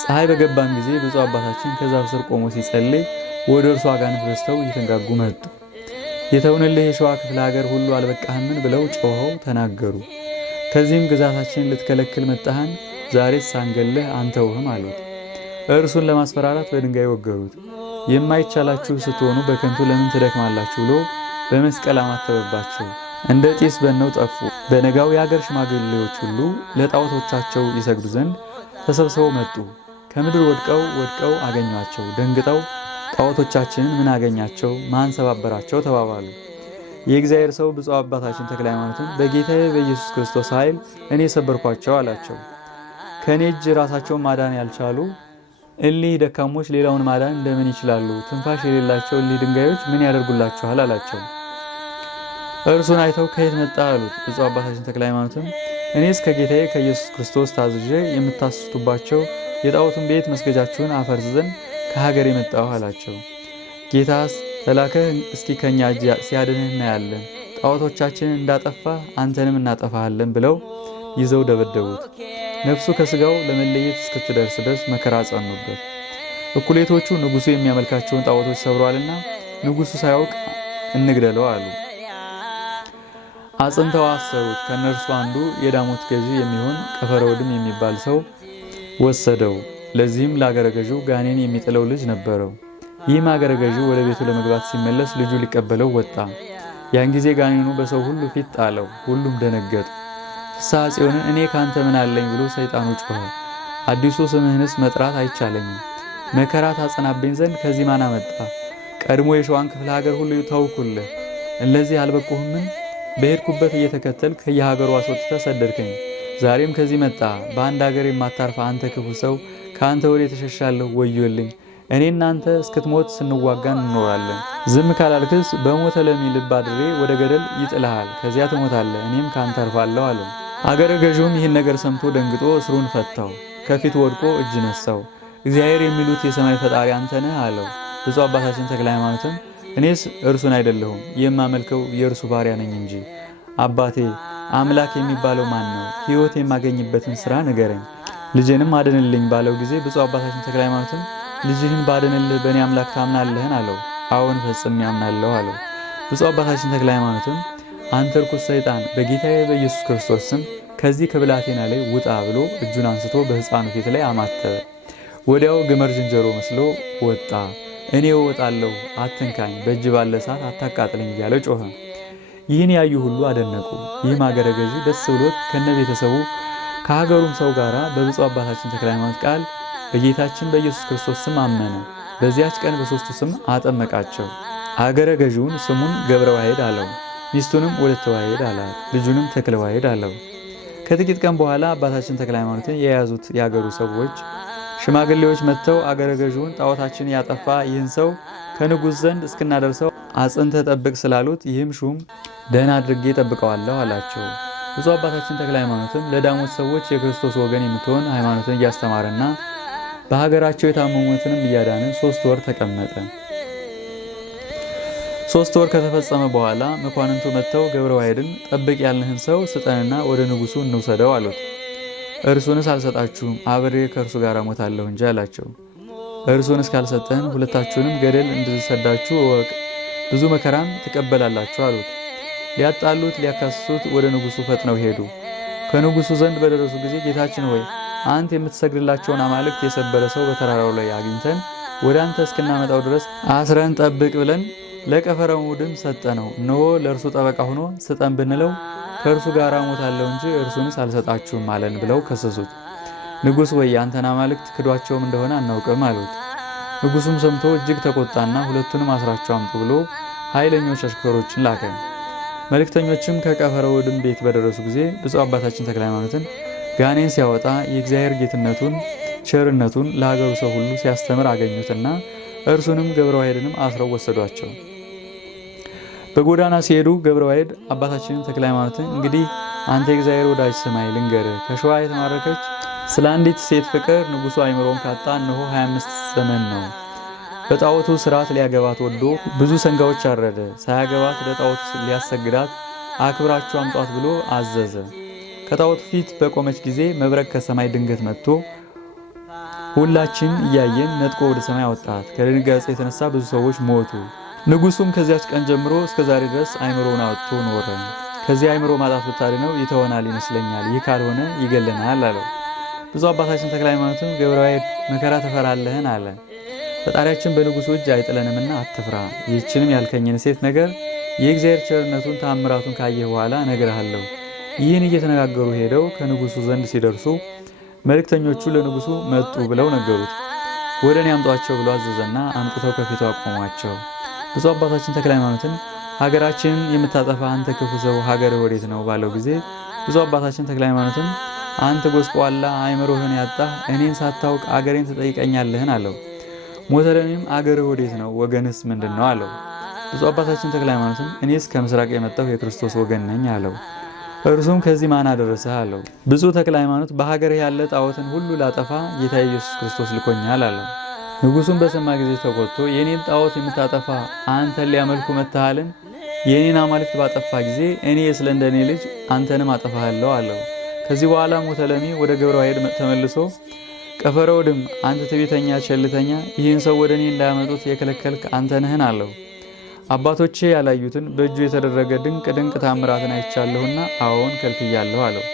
ፀሐይ በገባም ጊዜ ብፁዕ አባታችን ከዛፍ ስር ቆሞ ሲጸልይ ወደ እርሱ አጋንንት በዝተው እየተንጋጉ መጡ። የተውንልህ የሸዋ ክፍለ ሀገር ሁሉ አልበቃህምን ብለው ጮኸው ተናገሩ። ከዚህም ግዛታችንን ልትከለክል መጣህን? ዛሬስ ሳንገልህ አንተውህም አሉት። እርሱን ለማስፈራራት በድንጋይ ወገሩት። የማይቻላችሁ ስትሆኑ በከንቱ ለምን ትደክማላችሁ ብሎ በመስቀል አማተበባቸው። እንደ ጢስ በነው ጠፉ። በነጋው የአገር ሽማግሌዎች ሁሉ ለጣዖቶቻቸው ይሰግዱ ዘንድ ተሰብስበው መጡ። ከምድር ወድቀው አገኟቸው። ደንግጠው ጣዖቶቻችንን ምን አገኛቸው? ማን ሰባበራቸው? ተባባሉ። የእግዚአብሔር ሰው ብፁዕ አባታችን ተክለ ሃይማኖትን በጌታዬ በኢየሱስ ክርስቶስ ኃይል እኔ ሰበርኳቸው አላቸው። ከእኔ እጅ ራሳቸውን ማዳን ያልቻሉ እሊህ ደካሞች ሌላውን ማዳን እንደምን ይችላሉ? ትንፋሽ የሌላቸው እሊህ ድንጋዮች ምን ያደርጉላችኋል? አላቸው። እርሱን አይተው ከየት መጣ አሉት። ብፁዕ አባታችን ተክለ ሃይማኖትም እኔስ ከጌታዬ ከኢየሱስ ክርስቶስ ታዝዤ የምታስቱባቸው የጣዖቱን ቤት መስገጃችሁን አፈርስ ዘንድ ከሀገር የመጣሁ አላቸው። ጌታስ ተላከህ እስኪ ከኛ እጅ ሲያድንህ እናያለን፣ ጣዖቶቻችንን እንዳጠፋ አንተንም እናጠፋሃለን ብለው ይዘው ደበደቡት። ነፍሱ ከስጋው ለመለየት እስክትደርስ ድረስ መከራ ጸኑበት። እኩሌቶቹ ንጉሱ የሚያመልካቸውን ጣዖቶች ሰብሯልና ንጉሱ ሳያውቅ እንግደለው አሉ። አጽንተው አሰሩት። ከነርሱ አንዱ የዳሞት ገዢ የሚሆን ቀፈረወድም የሚባል ሰው ወሰደው። ለዚህም ለአገረ ገዢው ጋኔን የሚጥለው ልጅ ነበረው። ይህም አገረ ገዢው ወደ ቤቱ ለመግባት ሲመለስ ልጁ ሊቀበለው ወጣ። ያን ጊዜ ጋኔኑ በሰው ሁሉ ፊት ጣለው። ሁሉም ደነገጡ። ፍስሐ ጽዮንን እኔ ካንተ ምን አለኝ ብሎ ሰይጣኑ ጮኸ። አዲሱ ስምህንስ መጥራት አይቻለኝም። መከራ ታጸናብኝ ዘንድ ከዚህ ማን አመጣ? ቀድሞ የሸዋን ክፍለ ሀገር ሁሉ ተውኩልህ። እነዚህ አልበቁህምን? በሄድኩበት እየተከተል ከየሀገሩ አስወጥተህ ሰደድከኝ። ዛሬም ከዚህ መጣ። በአንድ ሀገር የማታርፍ አንተ ክፉ ሰው፣ ከአንተ ወዴት እሸሻለሁ? ወዮልኝ! እኔ እናንተ እስክትሞት ስንዋጋን እንኖራለን። ዝም ካላልክስ በሞተ ለሚ ልብ አድሬ ወደ ገደል ይጥልሃል፣ ከዚያ ትሞታለህ፣ እኔም ካንተ አርፋለሁ አለው። አገረ ገዢውም ይህን ነገር ሰምቶ ደንግጦ እስሩን ፈታው። ከፊት ወድቆ እጅ ነሳው። እግዚአብሔር የሚሉት የሰማይ ፈጣሪ አንተ ነህ አለው። ብፁዕ አባታችን ተክለ ሃይማኖትም እኔስ እርሱን አይደለሁም የማመልከው የእርሱ ባሪያ ነኝ እንጂ። አባቴ አምላክ የሚባለው ማን ነው? ሕይወት የማገኝበትን ሥራ ንገረኝ፣ ልጄንም አድንልኝ ባለው ጊዜ ብፁዕ አባታችን ተክለ ሃይማኖትም ልጅህን ባድንልህ በእኔ አምላክ ታምናለህን? አለው። አዎን ፈጽሜ አምናለሁ አለው። ብፁዕ አባታችን ተክለ ሃይማኖትም አንተ ርኩስ ሰይጣን በጌታዬ በኢየሱስ ክርስቶስ ስም ከዚህ ከብላቴና ላይ ውጣ ብሎ እጁን አንስቶ በሕፃኑ ፊት ላይ አማተበ። ወዲያው ግመር ዝንጀሮ መስሎ ወጣ። እኔ እወጣለሁ፣ አትንካኝ፣ በእጅ ባለ እሳት አታቃጥለኝ እያለ ጮኸ። ይህን ያዩ ሁሉ አደነቁ። ይህም አገረ ገዢ ደስ ብሎት ከነ ቤተሰቡ ከሀገሩም ሰው ጋር በብፁዕ አባታችን ተክለ ሃይማኖት ቃል በጌታችን በኢየሱስ ክርስቶስ ስም አመነ። በዚያች ቀን በሦስቱ ስም አጠመቃቸው። አገረ ገዢውን ስሙን ገብረ ዋሕድ አለው። ሚስቱንም ወለተ ዋሕድ አላት። ልጁንም ተክለ ዋሕድ አለው። ከጥቂት ቀን በኋላ አባታችን ተክለ ሃይማኖትን የያዙት የአገሩ ሰዎች ሽማግሌዎች መጥተው አገረ ገዢውን ጣዖታችን ያጠፋ ይህን ሰው ከንጉሥ ዘንድ እስክናደርሰው አጽንተ ጠብቅ ስላሉት፣ ይህም ሹም ደህና አድርጌ ጠብቀዋለሁ አላቸው። ብዙ አባታችን ተክለ ሃይማኖትም ለዳሞት ሰዎች የክርስቶስ ወገን የምትሆን ሃይማኖትን እያስተማረና በሀገራቸው የታመሙትንም እያዳነ 3 ወር ተቀመጠ። 3 ወር ከተፈጸመ በኋላ መኳንንቱ መጥተው ገብረ ዋሕድን ጠብቅ ያልንህን ሰው ስጠንና ወደ ንጉሡ እንውሰደው አሉት። እርሱንስ አልሰጣችሁም፣ አብሬ ከእርሱ ጋር እሞታለሁ እንጂ አላቸው። እርሱንስ ካልሰጠህን ሁለታችሁንም ገደል እንድሰዳችሁ እወቅ፣ ብዙ መከራም ትቀበላላችሁ አሉት። ሊያጣሉት ሊያካስሱት ወደ ንጉሡ ፈጥነው ሄዱ። ከንጉሡ ዘንድ በደረሱ ጊዜ ጌታችን ሆይ አንተ የምትሰግድላቸውን አማልክት የሰበረ ሰው በተራራው ላይ አግኝተን ወደ አንተ እስክናመጣው ድረስ አስረን ጠብቅ ብለን ለቀፈረሙድም ሰጠነው። እነሆ ለእርሱ ጠበቃ ሆኖ ስጠን ብንለው ከእርሱ ጋር እሞታለሁ እንጂ እርሱንስ አልሰጣችሁም አለን ብለው ከሰሱት። ንጉሥ ወይ አንተን አማልክት ክዷቸውም እንደሆነ አናውቅም አሉት። ንጉሡም ሰምቶ እጅግ ተቆጣና ሁለቱንም አስራቸው አምጡ ብሎ ኃይለኞች አሽከሮችን ላከ። መልእክተኞችም ከቀፈረውድም ቤት በደረሱ ጊዜ ብፁዕ አባታችን ተክለ ሃይማኖትን ጋኔን ሲያወጣ የእግዚአብሔር ጌትነቱን ቸርነቱን ለሀገሩ ሰው ሁሉ ሲያስተምር አገኙትና እርሱንም ገብረ ዋሕድንም አስረው ወሰዷቸው። በጎዳና ሲሄዱ ገብረ ዋሕድ አባታችንን ተክለ ሃይማኖትን እንግዲህ አንተ የእግዚአብሔር ወዳጅ ስማኝ ልንገርህ፣ ከሸዋ የተማረከች ስለ አንዲት ሴት ፍቅር ንጉሡ አይምሮን ካጣ እነሆ 25 ዘመን ነው። በጣዖቱ ስርዓት ሊያገባት ወዶ ብዙ ሰንጋዎች አረደ። ሳያገባት ለጣዖቱ ሊያሰግዳት አክብራችሁ አምጧት ብሎ አዘዘ። ከጣዖቱ ፊት በቆመች ጊዜ መብረቅ ከሰማይ ድንገት መጥቶ ሁላችን እያየን ነጥቆ ወደ ሰማይ አወጣት። ከድንጋጤ የተነሳ ብዙ ሰዎች ሞቱ። ንጉሡም ከዚያች ቀን ጀምሮ እስከ ዛሬ ድረስ አይምሮውን አወጥቶ ኖረ። ከዚህ አይምሮ ማጣት ብታድነው ይተወናል ይመስለኛል፣ ይህ ካልሆነ ይገለናል አለው። ብዙ አባታችን ተክለ ሃይማኖትም ገብረ ዋሕድ መከራ ተፈራለህን አለ። ፈጣሪያችን በንጉሡ እጅ አይጥለንምና አትፍራ። ይህችንም ያልከኝን ሴት ነገር የእግዚአብሔር ቸርነቱን ተአምራቱን ካየህ በኋላ እነግርሃለሁ። ይህን እየተነጋገሩ ሄደው ከንጉሡ ዘንድ ሲደርሱ መልእክተኞቹ ለንጉሡ መጡ ብለው ነገሩት። ወደ እኔ አምጧቸው ብሎ አዘዘና አምጥተው ከፊቱ አቆሟቸው። ብዙ አባታችን ተክለ ሃይማኖትን ሀገራችንን የምታጠፋ አንተ ክፉ ሰው ሀገርህ ወዴት ነው ባለው ጊዜ ብዙ አባታችን ተክለ ሃይማኖትም አንተ ጎስቋላ አይምሮህን ያጣህ እኔን ሳታውቅ አገሬን ትጠይቀኛለህን አለው። ሞተለሚም አገርህ ወዴት ነው ወገንስ ምንድን ነው አለው። ብዙ አባታችን ተክለ ሃይማኖትም እኔስ ከምስራቅ የመጣሁ የክርስቶስ ወገን ነኝ አለው። እርሱም ከዚህ ማን አደረሰህ አለው። ብፁዕ ተክለ ሃይማኖት በሀገርህ ያለ ጣዖትን ሁሉ ላጠፋ ጌታ ኢየሱስ ክርስቶስ ልኮኛል አለው። ንጉሡም በሰማ ጊዜ ተቆጥቶ የኔን ጣዖት የምታጠፋ አንተን ሊያመልኩ መጥተሃልን? የኔን አማልክት ባጠፋ ጊዜ እኔ ስለ እንደኔ ልጅ አንተንም አጠፋሃለሁ አለው። ከዚህ በኋላ ሞተለሚ ወደ ገብረ ዋሕድ ተመልሶ ቀፈረውድም አንተ ትዕቢተኛ ቸልተኛ፣ ይህን ሰው ወደ እኔ እንዳያመጡት የከለከልክ አንተ ነህን አለው። አባቶቼ ያላዩትን በእጁ የተደረገ ድንቅ ድንቅ ታምራትን አይቻለሁና አዎን ከልክያለሁ አለው።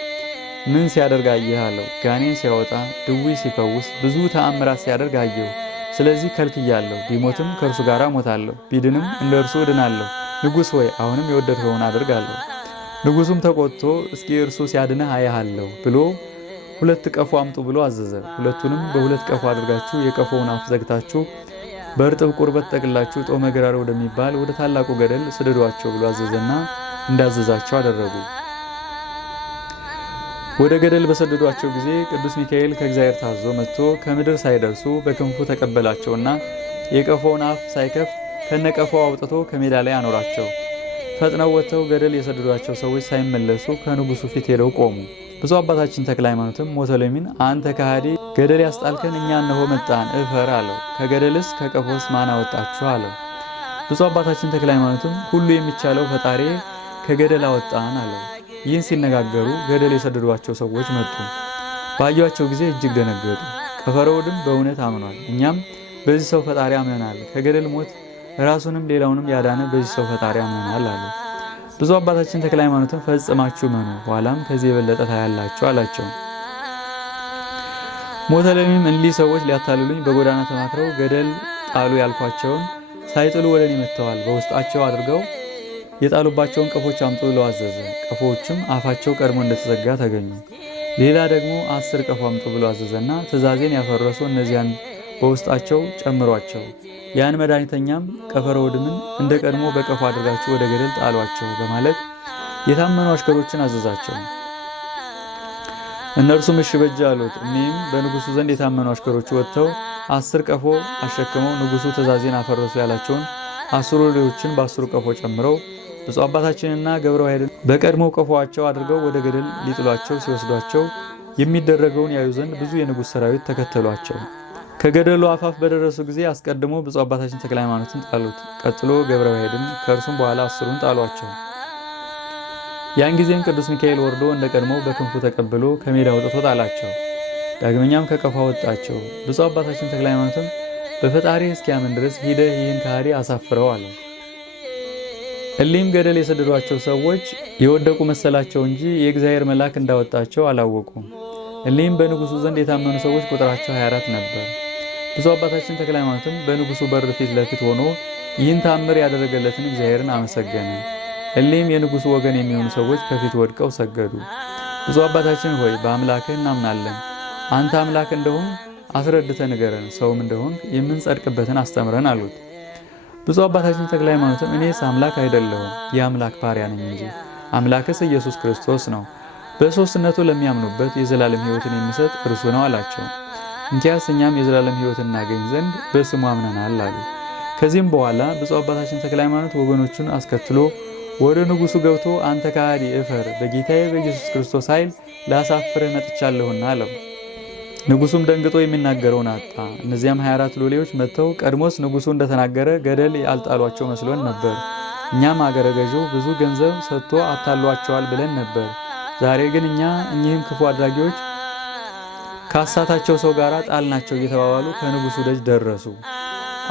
ምን ሲያደርግ አየህ አለው። ጋኔን ሲያወጣ ድውይ ሲፈውስ ብዙ ተአምራት ሲያደርግ አየሁ። ስለዚህ ከልክያለሁ። ቢሞትም ከእርሱ ጋር ሞታለሁ፣ ቢድንም እንደ እርሱ እድናለሁ። ንጉሥ ሆይ አሁንም የወደድከውን አድርጋለሁ። ንጉሡም ተቆጥቶ እስኪ እርሱ ሲያድነህ አያሃለሁ ብሎ 2 ቀፎ አምጡ ብሎ አዘዘ። ሁለቱንም በ2 ቀፎ አድርጋችሁ የቀፎውን አፍ ዘግታችሁ በእርጥብ ቁርበት ጠቅላችሁ ጦመ ገራር ወደሚባል ወደ ታላቁ ገደል ስደዷቸው ብሎ አዘዘና እንዳዘዛቸው አደረጉ። ወደ ገደል በሰደዷቸው ጊዜ ቅዱስ ሚካኤል ከእግዚአብሔር ታዞ መጥቶ ከምድር ሳይደርሱ በክንፉ ተቀበላቸውና የቀፎውን አፍ ሳይከፍት ከነቀፎው አውጥቶ ከሜዳ ላይ አኖራቸው። ፈጥነው ወጥተው ገደል የሰደዷቸው ሰዎች ሳይመለሱ ከንጉሡ ፊት ሄደው ቆሙ። ብዙ አባታችን ተክለ ሃይማኖትም ሞተለሚን አንተ ከሃዲ ገደል ያስጣልከን እኛ እነሆ መጣን እፈር አለው። ከገደልስ ከቀፎስ ማን አወጣችሁ አለው። ብዙ አባታችን ተክለ ሃይማኖትም ሁሉ የሚቻለው ፈጣሪ ከገደል አወጣን አለው። ይህን ሲነጋገሩ ገደል የሰደዷቸው ሰዎች መጡ። ባዩአቸው ጊዜ እጅግ ደነገጡ። ቀፈረውድም በእውነት አምኗል፣ እኛም በዚህ ሰው ፈጣሪ አምነናል፣ ከገደል ሞት ራሱንም ሌላውንም ያዳነ በዚህ ሰው ፈጣሪ አምነናል አሉ። ብፁዕ አባታችን ተክለ ሃይማኖትን ፈጽማችሁ መኑ፣ ኋላም ከዚህ የበለጠ ታያላችሁ አላቸው። ሞተለሚም እንዲህ ሰዎች ሊያታልሉኝ በጎዳና ተማክረው ገደል ጣሉ ያልኳቸውን ሳይጥሉ ወደ እኔ መጥተዋል። በውስጣቸው አድርገው የጣሉባቸውን ቀፎች አምጡ ብለው አዘዘ። ቀፎዎችም አፋቸው ቀድሞ እንደተዘጋ ተገኙ። ሌላ ደግሞ 10 ቀፎ አምጡ ብሎ አዘዘና ትእዛዜን ያፈረሱ እነዚያን በውስጣቸው ጨምሯቸው፣ ያን መድኃኒተኛም ቀፈረወድምን እንደ ቀድሞ በቀፎ አድርጋችሁ ወደ ገደል ጣሏቸው በማለት የታመኑ አሽከሮችን አዘዛቸው። እነርሱም እሺ በጅ አሉት። እኒህም በንጉሱ ዘንድ የታመኑ አሽከሮቹ ወጥተው 10 ቀፎ አሸክመው ንጉሱ ትእዛዜን አፈረሱ ያላቸውን 10 ሎሌዎችን በ10 ቀፎ ጨምረው ብፁዕ አባታችንና ገብረ ዋሕድን በቀድሞ ቀፎአቸው አድርገው ወደ ገደል ሊጥሏቸው ሲወስዷቸው የሚደረገውን ያዩ ዘንድ ብዙ የንጉሥ ሰራዊት ተከተሏቸው። ከገደሉ አፋፍ በደረሱ ጊዜ አስቀድሞ ብፁዕ አባታችን ተክለ ሃይማኖትን ጣሉት። ቀጥሎ ገብረ ዋሕድን፣ ከእርሱም በኋላ 10ሩን ጣሏቸው። ያን ጊዜም ቅዱስ ሚካኤል ወርዶ እንደ ቀድሞ በክንፉ ተቀብሎ ከሜዳ አውጥቶ ጣላቸው። ዳግመኛም ከቀፎ አወጣቸው። ብፁዕ አባታችን ተክለ ሃይማኖትም በፈጣሪ እስኪያምን ድረስ ሂደህ ይህን ከሃዲ አሳፍረው አለ። እሊም ገደል የሰደዷቸው ሰዎች የወደቁ መሰላቸው እንጂ የእግዚአብሔር መልአክ እንዳወጣቸው አላወቁም። እሊም በንጉሱ ዘንድ የታመኑ ሰዎች ቁጥራቸው 24 ነበር። ብፁዕ አባታችን ተክለ ሃይማኖትም በንጉሱ በር ፊት ለፊት ሆኖ ይህን ታምር ያደረገለትን እግዚአብሔርን አመሰገነ። እሊም የንጉሱ ወገን የሚሆኑ ሰዎች ከፊት ወድቀው ሰገዱ። ብፁዕ አባታችን ሆይ በአምላክህ እናምናለን። አንተ አምላክ እንደሆን አስረድተ ንገረን፣ ሰውም እንደሆን የምንጸድቅበትን አስተምረን አሉት። ብፁዕ አባታችን ተክለ ሃይማኖትም እኔስ አምላክ አይደለሁም የአምላክ ባሪያ ነኝ እንጂ አምላክስ ኢየሱስ ክርስቶስ ነው፣ በሦስትነቱ ለሚያምኑበት የዘላለም ሕይወትን የሚሰጥ እርሱ ነው አላቸው። እንኪያስ እኛም የዘላለም ሕይወትን እናገኝ ዘንድ በስሙ አምነናል አሉ። ከዚህም በኋላ ብፁዕ አባታችን ተክለ ሃይማኖት ወገኖቹን አስከትሎ ወደ ንጉሱ ገብቶ አንተ ከሃዲ እፈር፣ በጌታዬ በኢየሱስ ክርስቶስ ኃይል ላሳፍርህ መጥቻለሁና አለው። ንጉሱም ደንግጦ የሚናገረውን አጣ። እነዚያም 24 ሎሌዎች መጥተው ቀድሞስ ንጉሱ እንደተናገረ ገደል ያልጣሏቸው መስሎን ነበር፣ እኛም አገረ ገዢው ብዙ ገንዘብ ሰጥቶ አታሏቸዋል ብለን ነበር። ዛሬ ግን እኛ እኚህም ክፉ አድራጊዎች ካሳታቸው ሰው ጋር ጣልናቸው እየተባባሉ ከንጉሱ ደጅ ደረሱ።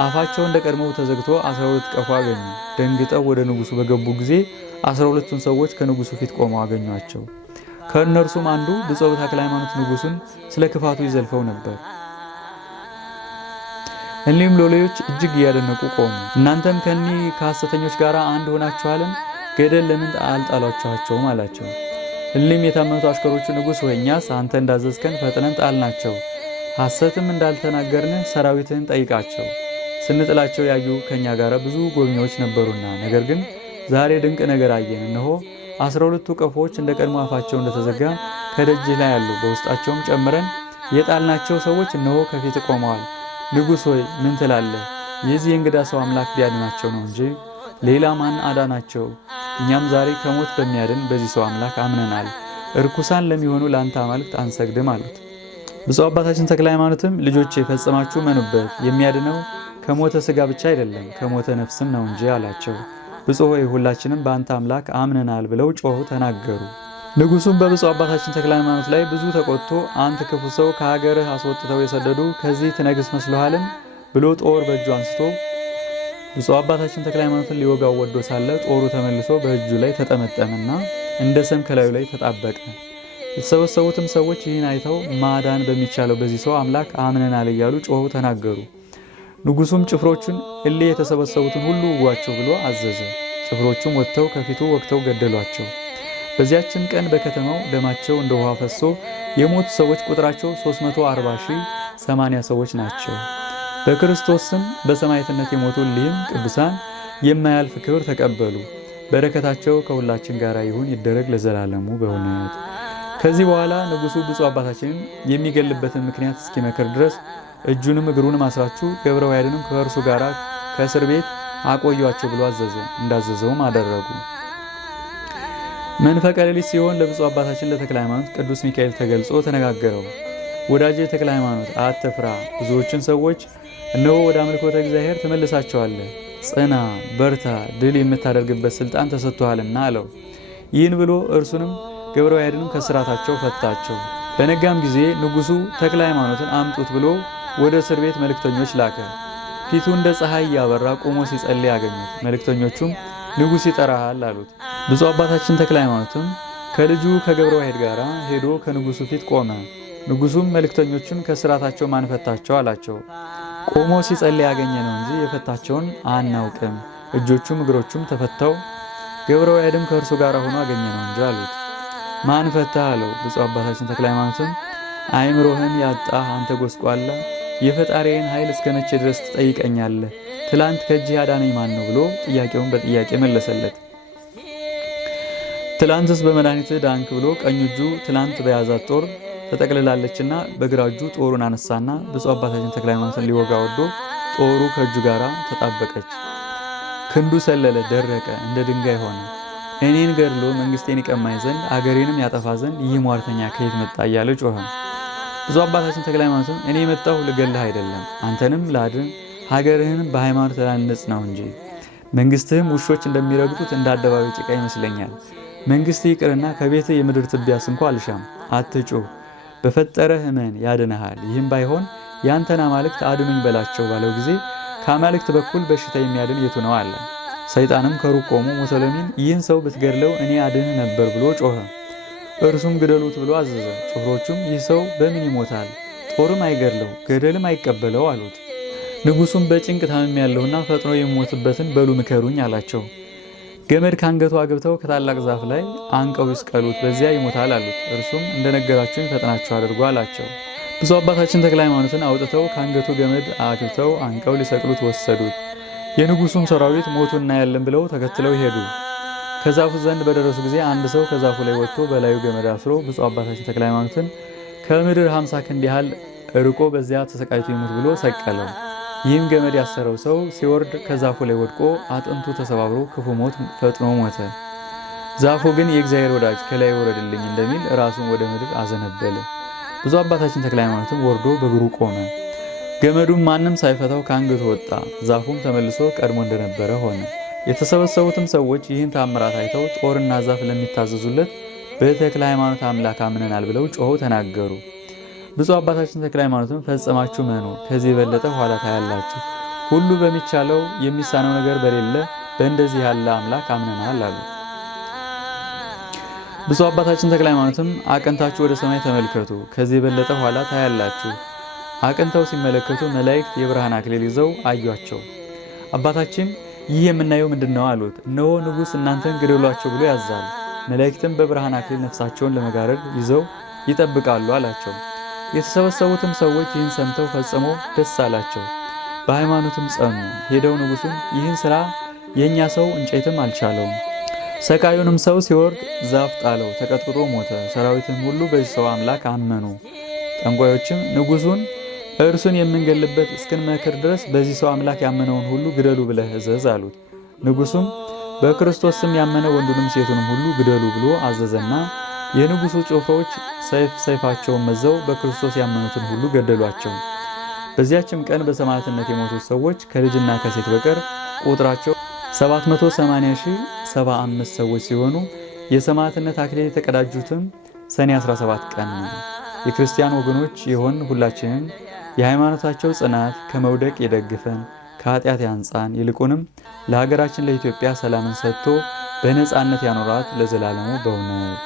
አፋቸው እንደ ቀድሞው ተዘግቶ 12 ቀፎ አገኙ። ደንግጠው ወደ ንጉሱ በገቡ ጊዜ 12ቱን ሰዎች ከንጉሱ ፊት ቆመው አገኟቸው። ከእነርሱም አንዱ ብፁዕ ተክለ ሃይማኖት ንጉሱን ስለ ክፋቱ ይዘልፈው ነበር። እሊም ሎሌዎች እጅግ እያደነቁ ቆሙ። እናንተም ከኒህ ከሐሰተኞች ጋር አንድ ሆናችኋልን? ገደል ለምን አልጣሏችኋቸውም? አላቸው። እሊም የታመኑት አሽከሮቹ ንጉሥ ሆይ እኛስ አንተ እንዳዘዝከን ፈጥነን ጣልናቸው፣ ሐሰትም እንዳልተናገርን ሰራዊትህን ጠይቃቸው። ስንጥላቸው ያዩ ከኛ ጋር ብዙ ጎብኚዎች ነበሩና፣ ነገር ግን ዛሬ ድንቅ ነገር አየን። እነሆ 12ቱ ቀፎዎች እንደ ቀድሞ አፋቸው እንደተዘጋ ከደጅ ላይ አሉ። በውስጣቸውም ጨምረን የጣልናቸው ሰዎች እነሆ ከፊት ቆመዋል። ንጉሥ ሆይ ምን ትላለህ? የዚህ እንግዳ ሰው አምላክ ቢያድናቸው ነው እንጂ ሌላ ማን አዳናቸው? እኛም ዛሬ ከሞት በሚያድን በዚህ ሰው አምላክ አምነናል። እርኩሳን ለሚሆኑ ለአንተ አማልክት አንሰግድም አሉት። ብፁዕ አባታችን ተክለ ሃይማኖትም ልጆቼ ፈጽማችሁ መኑበት፣ የሚያድነው ከሞተ ሥጋ ብቻ አይደለም ከሞተ ነፍስም ነው እንጂ አላቸው። ብፁዕ ሆይ ሁላችንም በአንተ አምላክ አምነናል ብለው ጮሁ ተናገሩ። ንጉሱም በብፁዕ አባታችን ተክለ ሃይማኖት ላይ ብዙ ተቆጥቶ አንተ ክፉ ሰው ከሀገርህ አስወጥተው የሰደዱ ከዚህ ትነግስ መስሎሃልን ብሎ ጦር በእጁ አንስቶ ብፁዕ አባታችን ተክለ ሃይማኖትን ሊወጋው ወዶ ሳለ ጦሩ ተመልሶ በእጁ ላይ ተጠመጠመና እንደ ሰም ከላዩ ላይ ተጣበቀ። የተሰበሰቡትም ሰዎች ይህን አይተው ማዳን በሚቻለው በዚህ ሰው አምላክ አምነናል እያሉ ጮሁ ተናገሩ። ንጉሱም ጭፍሮቹን እሊ የተሰበሰቡትን ሁሉ ውጓቸው ብሎ አዘዘ። ጭፍሮቹም ወጥተው ከፊቱ ወግተው ገደሏቸው። በዚያችም ቀን በከተማው ደማቸው እንደ ውሃ ፈሶ የሞቱ ሰዎች ቁጥራቸው 340,080 ሰዎች ናቸው። በክርስቶስ ስም በሰማዕትነት የሞቱ እሊህም ቅዱሳን የማያልፍ ክብር ተቀበሉ። በረከታቸው ከሁላችን ጋር ይሁን ይደረግ ለዘላለሙ በእውነት። ከዚህ በኋላ ንጉሱ ብፁዕ አባታችንን የሚገልበትን ምክንያት እስኪመክር ድረስ እጁንም እግሩንም አስራችሁ ገብረ ዋሕድንም ከእርሱ ጋር ከእስር ቤት አቆዩአቸው ብሎ አዘዘ። እንዳዘዘውም አደረጉ። መንፈቀ ሌሊት ሲሆን ለብፁዕ አባታችን ለተክለ ሃይማኖት ቅዱስ ሚካኤል ተገልጾ ተነጋገረው። ወዳጄ ተክለ ሃይማኖት አትፍራ፣ ብዙዎችን ሰዎች እነሆ ወደ አምልኮተ እግዚአብሔር ትመልሳቸዋለህ። ጽና፣ በርታ፣ ድል የምታደርግበት ስልጣን ተሰጥቶሃልና አለው። ይህን ብሎ እርሱንም ገብረ ዋሕድንም ከስራታቸው ፈታቸው። በነጋም ጊዜ ንጉሱ ተክለ ሃይማኖትን አምጡት ብሎ ወደ እስር ቤት መልእክተኞች ላከ። ፊቱ እንደ ፀሐይ ያበራ ቆሞ ሲጸልይ ያገኙት። መልእክተኞቹም ንጉሥ ይጠራሃል አሉት። ብፁዕ አባታችን ተክለ ሃይማኖትም ከልጁ ከገብረ ዋሕድ ጋር ሄዶ ከንጉሡ ፊት ቆመ። ንጉሡም መልእክተኞቹን ከስራታቸው ማን ፈታቸው አላቸው። ቆሞ ሲጸልይ ያገኘ ነው እንጂ የፈታቸውን አናውቅም፣ እጆቹም እግሮቹም ተፈተው ገብረ ዋሕድም ከእርሱ ጋር ሆኖ አገኘ ነው እንጂ አሉት። ማን ፈታህ አለው። ብፁዕ አባታችን ተክለ ሃይማኖትም አእምሮህን ያጣህ አንተ ጎስቋላ፣ የፈጣሪዬን ኃይል እስከ መቼ ድረስ ትጠይቀኛለህ? ትላንት ከእጅህ ያዳነኝ ማን ነው ብሎ ጥያቄውን በጥያቄ መለሰለት። ትላንትስ በመድኃኒትህ ዳንክ ብሎ ቀኝ እጁ ትላንት በያዛት ጦር ተጠቅልላለችና በግራ እጁ ጦሩን አነሳና ብፁዕ አባታችን ተክለ ሃይማኖትን ሊወጋ ወዶ ጦሩ ከእጁ ጋር ተጣበቀች። ክንዱ ሰለለ፣ ደረቀ፣ እንደ ድንጋይ ሆነ። እኔን ገድሎ መንግስቴን ይቀማኝ ዘንድ አገሬንም ያጠፋ ዘንድ ይህ ሟርተኛ ከየት መጣ እያለ ጮኸ። ብፁዕ አባታችን ተክለ ሃይማኖትም እኔ የመጣሁ ልገልህ አይደለም፣ አንተንም ላድን ሀገርህንም በሃይማኖት ላንጽ ነው እንጂ መንግስትህም ውሾች እንደሚረግጡት እንደ አደባባይ ጭቃ ይመስለኛል። መንግስት ይቅርና ከቤትህ የምድር ትቢያስ እንኳ አልሻም። አትጩህ፣ በፈጠረህ እመን ያድንሃል። ይህም ባይሆን ያንተን አማልክት አድኑኝ በላቸው ባለው ጊዜ ከአማልክት በኩል በሽታ የሚያድን የቱ ነው አለ። ሰይጣንም ከሩቅ ቆሞ ሙሰሎሚን ይህን ሰው ብትገድለው እኔ አድንህ ነበር ብሎ ጮኸ። እርሱም ግደሉት ብሎ አዘዘ። ጭፍሮቹም ይህ ሰው በምን ይሞታል? ጦርም አይገድለው ገደልም አይቀበለው አሉት። ንጉሱም በጭንቅ ታምም ያለውና ፈጥኖ የሚሞትበትን በሉ ምከሩኝ አላቸው። ገመድ ካንገቱ አግብተው ከታላቅ ዛፍ ላይ አንቀው ይስቀሉት፣ በዚያ ይሞታል አሉት። እርሱም እንደነገራችሁኝ ፈጥናችሁ አድርጎ አላቸው። ብፁዕ አባታችን ተክለ ሃይማኖትን አውጥተው ካንገቱ ገመድ አግብተው አንቀው ሊሰቅሉት ወሰዱት። የንጉሱም ሰራዊት ሞቱ እናያለን ብለው ተከትለው ሄዱ። ከዛፉ ዘንድ በደረሱ ጊዜ አንድ ሰው ከዛፉ ላይ ወጥቶ በላዩ ገመድ አስሮ ብፁዕ አባታችን ተክለ ሃይማኖትን ከምድር 50 ክንድ ያህል ርቆ በዚያ ተሰቃይቶ ይሙት ብሎ ሰቀለው። ይህም ገመድ ያሰረው ሰው ሲወርድ ከዛፉ ላይ ወድቆ አጥንቱ ተሰባብሮ ክፉ ሞት ፈጥኖ ሞተ። ዛፉ ግን የእግዚአብሔር ወዳጅ ከላይ ወረድልኝ እንደሚል ራሱን ወደ ምድር አዘነበለ። ብፁዕ አባታችን ተክለ ሃይማኖትም ወርዶ በእግሩ ቆመ። ገመዱም ማንም ሳይፈታው ከአንገቱ ወጣ። ዛፉም ተመልሶ ቀድሞ እንደነበረ ሆነ። የተሰበሰቡትም ሰዎች ይህን ታምራት አይተው ጦርና ዛፍ ለሚታዘዙለት በተክለ ሃይማኖት አምላክ አምነናል ብለው ጮኸው ተናገሩ። ብፁዕ አባታችን ተክለ ሃይማኖትም ፈጽማችሁ መኑ፣ ከዚህ የበለጠ ኋላ ታያላችሁ። ሁሉ በሚቻለው የሚሳነው ነገር በሌለ በእንደዚህ ያለ አምላክ አምነናል አሉ። ብፁዕ አባታችን ተክለ ሃይማኖትም አቅንታችሁ ወደ ሰማይ ተመልከቱ፣ ከዚህ የበለጠ ኋላ ታያላችሁ። አቅንተው ሲመለከቱ መላእክት የብርሃን አክሊል ይዘው አዩአቸው። አባታችን ይህ የምናየው ምንድነው አሉት። እነሆ ንጉሥ እናንተን ግደሏቸው ብሎ ያዛል። መላእክትም በብርሃን አክሊል ነፍሳቸውን ለመጋረድ ይዘው ይጠብቃሉ አላቸው። የተሰበሰቡትም ሰዎች ይህን ሰምተው ፈጽሞ ደስ አላቸው፣ በሃይማኖትም ጸኑ። ሄደው ንጉሡን ይህን ሥራ የእኛ ሰው እንጨትም አልቻለውም፣ ሰቃዩንም ሰው ሲወርድ ዛፍ ጣለው፣ ተቀጥቅጦ ሞተ። ሰራዊትም ሁሉ በዚህ ሰው አምላክ አመኑ። ጠንቋዮችም ንጉሡን እርሱን የምንገልበት እስክንመክር ድረስ በዚህ ሰው አምላክ ያመነውን ሁሉ ግደሉ ብለህ እዘዝ አሉት። ንጉሡም በክርስቶስ ስም ያመነ ወንዱንም ሴቱንም ሁሉ ግደሉ ብሎ አዘዘና የንጉሡ ጭፍሮች ሰይፋቸውን መዘው በክርስቶስ ያመኑትን ሁሉ ገደሏቸው። በዚያችም ቀን በሰማዕትነት የሞቱት ሰዎች ከልጅና ከሴት በቀር ቁጥራቸው 780,075 ሰዎች ሲሆኑ የሰማዕትነት አክሊል የተቀዳጁትም ሰኔ 17 ቀን ነው። የክርስቲያን ወገኖች የሆን ሁላችንም የሃይማኖታቸው ጽናት ከመውደቅ ይደግፈን፣ ከኃጢአት ያንጻን፣ ይልቁንም ለሀገራችን ለኢትዮጵያ ሰላምን ሰጥቶ በነጻነት ያኖራት ለዘላለሙ በእውነት